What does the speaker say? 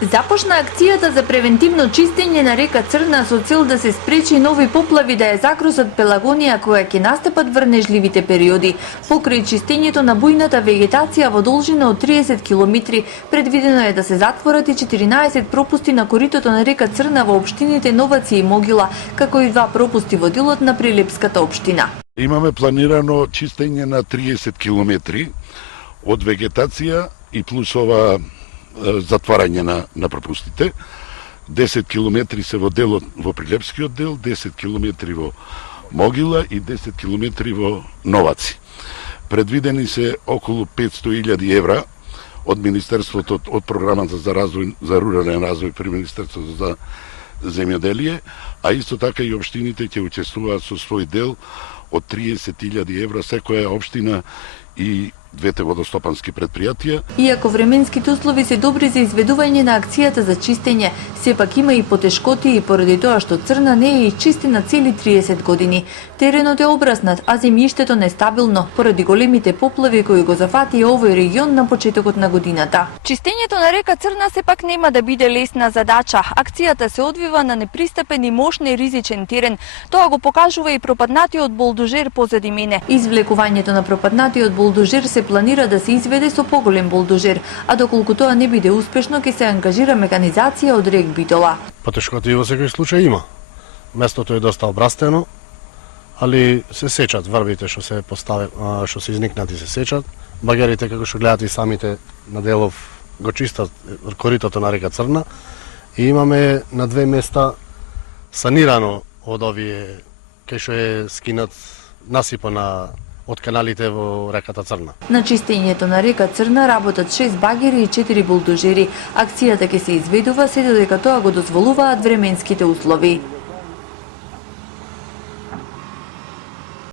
Започна акцијата за превентивно чистење на река Црна со цел да се спречи нови поплави да ја закрусат Пелагонија која ќе настапат врнежливите периоди. Покрај чистењето на бујната вегетација во должина од 30 км, предвидено е да се затворат и 14 пропусти на коритото на река Црна во општините Новаци и Могила, како и 2 пропусти во делот на Прилепската општина. Имаме планирано чистење на 30 км од вегетација и плюс ова затварање на пропустите. 10 км се во делот во Прилепскиот дел, 10 км во Могила и 10 км во Новаци. Предвидени се околу 500.000 евра од Министерството, од програмата за развој, за рурален развој при Министерството за земјоделие, а исто така и општините ќе учествуваат со свој дел од 30.000 евра секоја општина и двете водостопански предпријатија. Иако временските услови се добри за изведување на акцијата за чистење, сепак има и потешкоти и поради тоа што Црна не е исчистена цели 30 години. Теренот е обраснат, а земјиштето нестабилно поради големите поплави кои го зафати овој регион на почетокот на годината. Чистењето на река Црна сепак нема да биде лесна задача. Акцијата се одвива на непристапен и мощен и ризичен терен. Тоа го покажува и пропаднатиот булдожер позади мене. Извлекувањето на пропаднатиот булдожер се планира да се изведе со поголем булдожер, а доколку тоа не биде успешно, ќе се ангажира механизација од РЕК Битола. Потешкоти во секој случај има. Местото е доста обрастено, али се сечат врбите што се што се изникнати се сечат. Багерите, како што гледате и самите на делов, го чистат коритото на река Црна и имаме на 2 места санирано од овие кај што е скинат насипа од каналите во реката Црна. На чистењето на река Црна работат 6 багери и 4 булдожери. Акцијата ќе се изведува се додека тоа го дозволуваат временските услови.